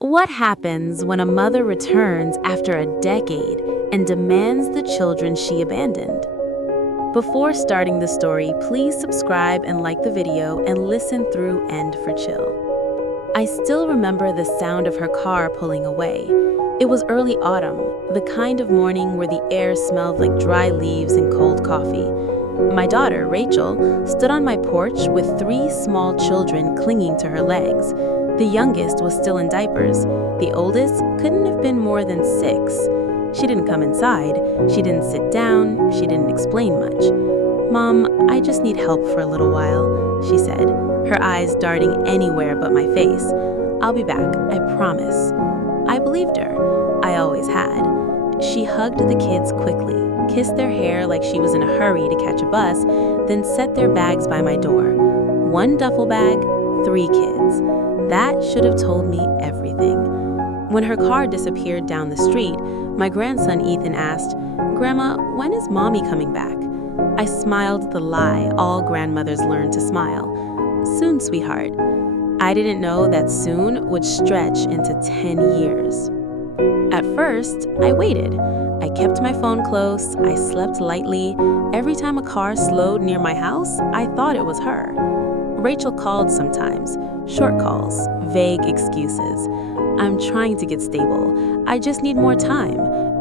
What happens when a mother returns after a decade and demands the children she abandoned? Before starting the story, please subscribe and like the video and listen through end for chill. I still remember the sound of her car pulling away. It was early autumn, the kind of morning where the air smelled like dry leaves and cold coffee. My daughter, Rachel, stood on my porch with three small children clinging to her legs. The youngest was still in diapers. The oldest couldn't have been more than 6. She didn't come inside. She didn't sit down. She didn't explain much. "Mom, I just need help for a little while," she said, her eyes darting anywhere but my face. "I'll be back, I promise." I believed her. I always had. She hugged the kids quickly, kissed their hair like she was in a hurry to catch a bus, then set their bags by my door. 1 duffel bag, 3 kids. That should have told me everything. When her car disappeared down the street, my grandson Ethan asked, "Grandma, when is Mommy coming back?" I smiled the lie all grandmothers learn to smile. "Soon, sweetheart." I didn't know that soon would stretch into 10 years. At first, I waited. I kept my phone close, I slept lightly. Every time a car slowed near my house, I thought it was her. Rachel called sometimes, short calls, vague excuses. "I'm trying to get stable. I just need more time.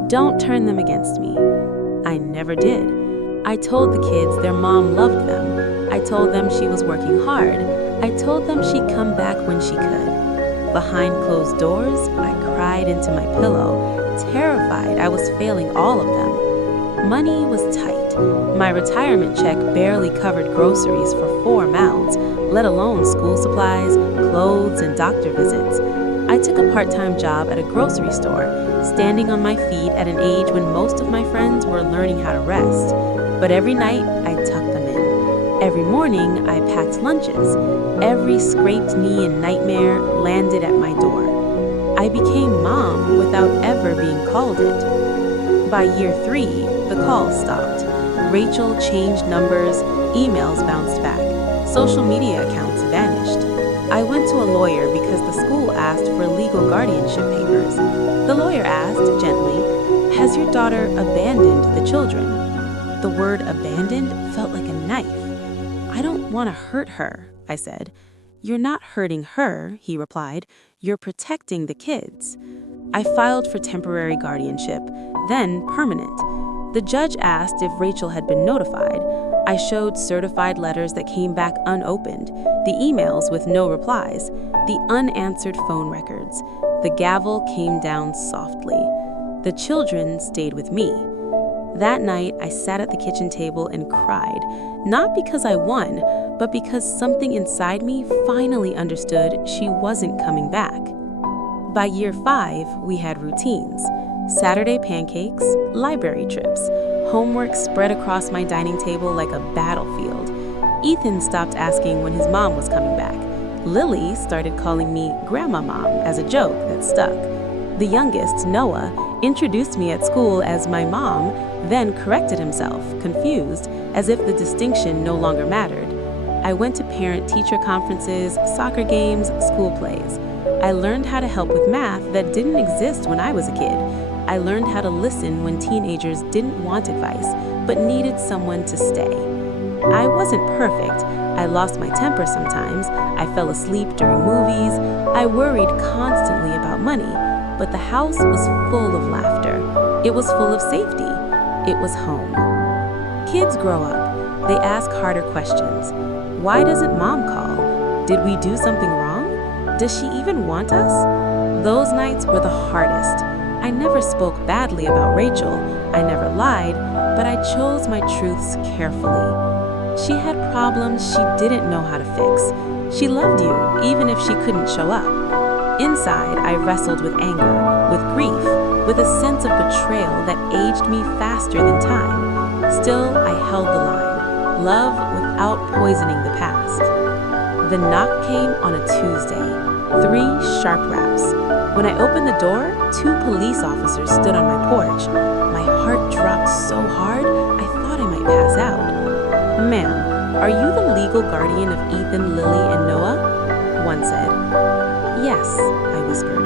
Don't turn them against me." I never did. I told the kids their mom loved them. I told them she was working hard. I told them she'd come back when she could. Behind closed doors, I cried into my pillow, terrified I was failing all of them. Money was tight. My retirement check barely covered groceries for 4 mouths, let alone school supplies, clothes, and doctor visits. I took a part-time job at a grocery store, standing on my feet at an age when most of my friends were learning how to rest. But every night, I tucked them in. Every morning, I packed lunches. Every scraped knee and nightmare landed at my door. I became mom without ever being called it. By year 3, the calls stopped. Rachel changed numbers, emails bounced back, social media accounts vanished. I went to a lawyer because the school asked for legal guardianship papers. The lawyer asked, gently, "Has your daughter abandoned the children?" The word abandoned felt like a knife. "I don't want to hurt her," I said. "You're not hurting her," he replied. "You're protecting the kids." I filed for temporary guardianship, then permanent. The judge asked if Rachel had been notified. I showed certified letters that came back unopened, the emails with no replies, the unanswered phone records. The gavel came down softly. The children stayed with me. That night, I sat at the kitchen table and cried, not because I won, but because something inside me finally understood she wasn't coming back. By year 5, we had routines. Saturday pancakes, library trips, homework spread across my dining table like a battlefield. Ethan stopped asking when his mom was coming back. Lily started calling me Grandma Mom as a joke that stuck. The youngest, Noah, introduced me at school as my mom, then corrected himself, confused, as if the distinction no longer mattered. I went to parent-teacher conferences, soccer games, school plays. I learned how to help with math that didn't exist when I was a kid. I learned how to listen when teenagers didn't want advice, but needed someone to stay. I wasn't perfect. I lost my temper sometimes. I fell asleep during movies. I worried constantly about money. But the house was full of laughter. It was full of safety. It was home. Kids grow up. They ask harder questions. Why doesn't Mom call? Did we do something wrong? Does she even want us? Those nights were the hardest. I never spoke badly about Rachel. I never lied, but I chose my truths carefully. She had problems she didn't know how to fix. She loved you, even if she couldn't show up. Inside, I wrestled with anger, with grief, with a sense of betrayal that aged me faster than time. Still, I held the line. Love without poisoning the past. The knock came on a Tuesday. 3 sharp raps. When I opened the door, 2 police officers stood on my porch. My heart dropped so hard, I thought I might pass out. "Ma'am, are you the legal guardian of Ethan, Lily, and Noah?" one said. Yes, I whispered.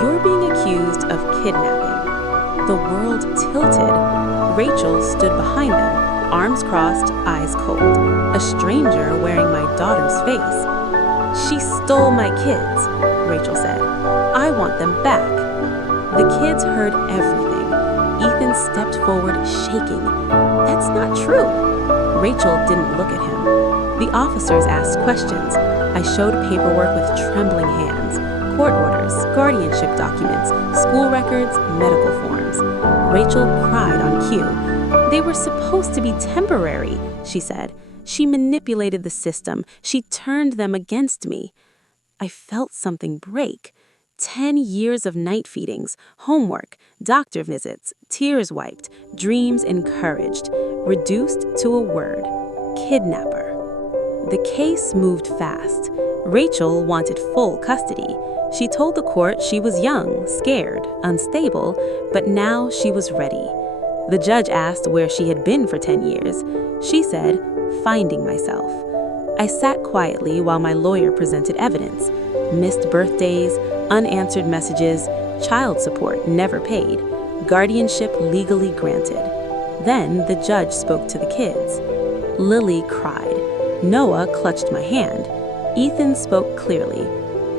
You're being accused of kidnapping. The world tilted. Rachel stood behind them, arms crossed, eyes cold, a stranger wearing my daughter's face. She stole my kids, Rachel said. I want them back. The kids heard everything. Ethan stepped forward, shaking. That's not true. Rachel didn't look at him. The officers asked questions. I showed paperwork with trembling hands, court orders, guardianship documents, school records, medical forms. Rachel cried on cue. They were supposed to be temporary, she said. She manipulated the system. She turned them against me. I felt something break. 10 years of night feedings, homework, doctor visits, tears wiped, dreams encouraged, reduced to a word: kidnapper. The case moved fast. Rachel wanted full custody. She told the court she was young, scared, unstable, but now she was ready. The judge asked where she had been for 10 years. She said, finding myself. I sat quietly while my lawyer presented evidence. Missed birthdays, unanswered messages, child support never paid, guardianship legally granted. Then the judge spoke to the kids. Lily cried. Noah clutched my hand. Ethan spoke clearly.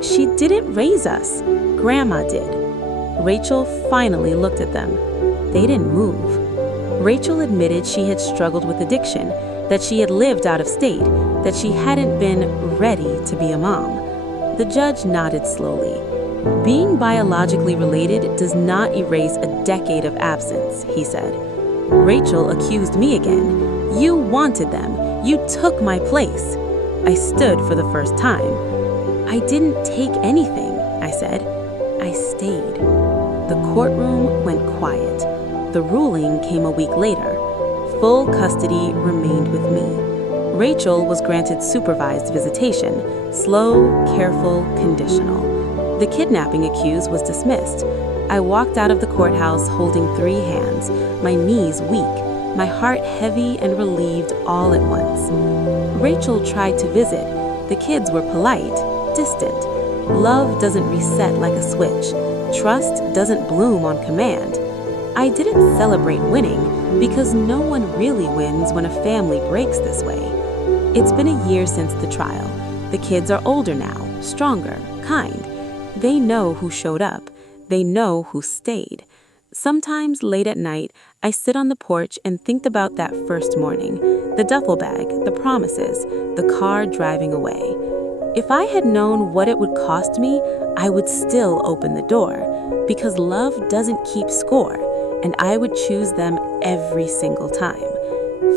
She didn't raise us. Grandma did. Rachel finally looked at them. They didn't move. Rachel admitted she had struggled with addiction, that she had lived out of state, that she hadn't been ready to be a mom. The judge nodded slowly. Being biologically related does not erase a decade of absence, he said. Rachel accused me again. You wanted them. You took my place. I stood for the first time. I didn't take anything, I said. I stayed. The courtroom went quiet. The ruling came a week later. Full custody remained with me. Rachel was granted supervised visitation, slow, careful, conditional. The kidnapping accused was dismissed. I walked out of the courthouse holding 3 hands, my knees weak, my heart heavy and relieved all at once. Rachel tried to visit. The kids were polite, distant. Love doesn't reset like a switch. Trust doesn't bloom on command. I didn't celebrate winning because no one really wins when a family breaks this way. It's been a year since the trial. The kids are older now, stronger, kind. They know who showed up. They know who stayed. Sometimes late at night, I sit on the porch and think about that first morning, the duffel bag, the promises, the car driving away. If I had known what it would cost me, I would still open the door, because love doesn't keep score, and I would choose them every single time.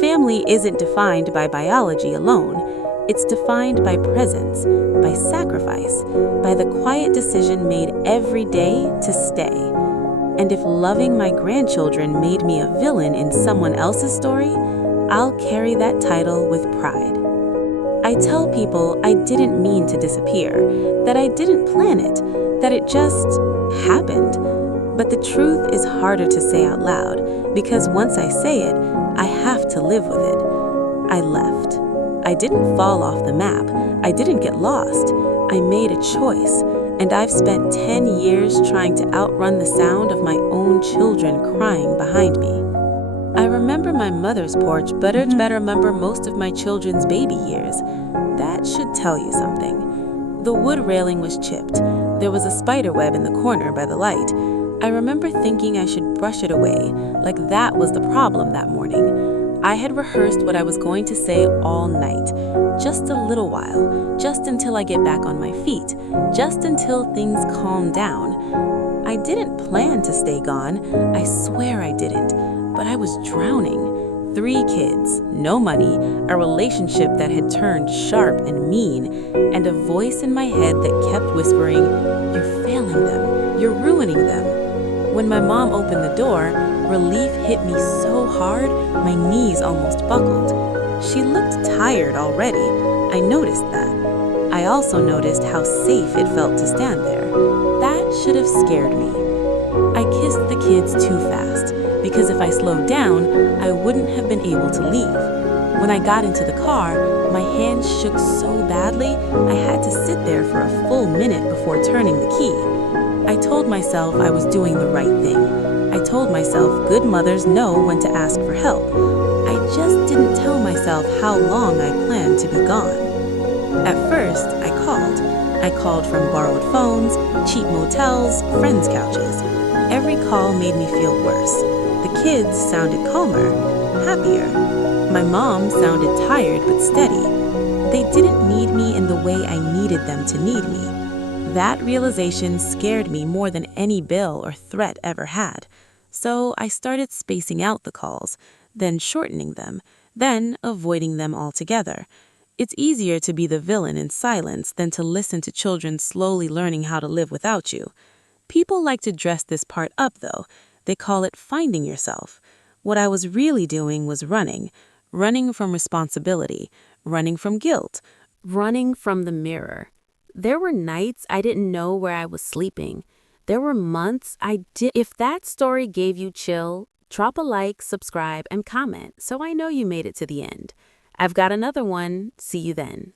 Family isn't defined by biology alone. It's defined by presence, by sacrifice, by the quiet decision made every day to stay. And if loving my grandchildren made me a villain in someone else's story, I'll carry that title with pride. I tell people I didn't mean to disappear, that I didn't plan it, that it just happened. But the truth is harder to say out loud, because once I say it, I have to live with it. I left. I didn't fall off the map. I didn't get lost. I made a choice, and I've spent 10 years trying to outrun the sound of my own children crying behind me. I remember my mother's porch better to remember most of my children's baby years. That should tell you something. The wood railing was chipped. There was a spider web in the corner by the light. I remember thinking I should brush it away, like that was the problem that morning. I had rehearsed what I was going to say all night, just a little while, just until I get back on my feet, just until things calm down. I didn't plan to stay gone, I swear I didn't, but I was drowning. 3 kids, no money, a relationship that had turned sharp and mean, and a voice in my head that kept whispering, "You're failing them, you're ruining them." When my mom opened the door, relief hit me so hard, my knees almost buckled. She looked tired already. I noticed that. I also noticed how safe it felt to stand there. That should have scared me. I kissed the kids too fast, because if I slowed down, I wouldn't have been able to leave. When I got into the car, my hands shook so badly I had to sit there for a full minute before turning the key. I told myself I was doing the right thing. I told myself good mothers know when to ask for help. I just didn't tell myself how long I planned to be gone. At first, I called. I called from borrowed phones, cheap motels, friends' couches. Every call made me feel worse. The kids sounded calmer, happier. My mom sounded tired but steady. They didn't need me in the way I needed them to need me. That realization scared me more than any bill or threat ever had. So I started spacing out the calls, then shortening them, then avoiding them altogether. It's easier to be the villain in silence than to listen to children slowly learning how to live without you. People like to dress this part up, though. They call it finding yourself. What I was really doing was running from responsibility, running from guilt, running from the mirror. There were nights I didn't know where I was sleeping. There were months I did. If that story gave you chill, drop a like, subscribe, and comment so I know you made it to the end. I've got another one. See you then.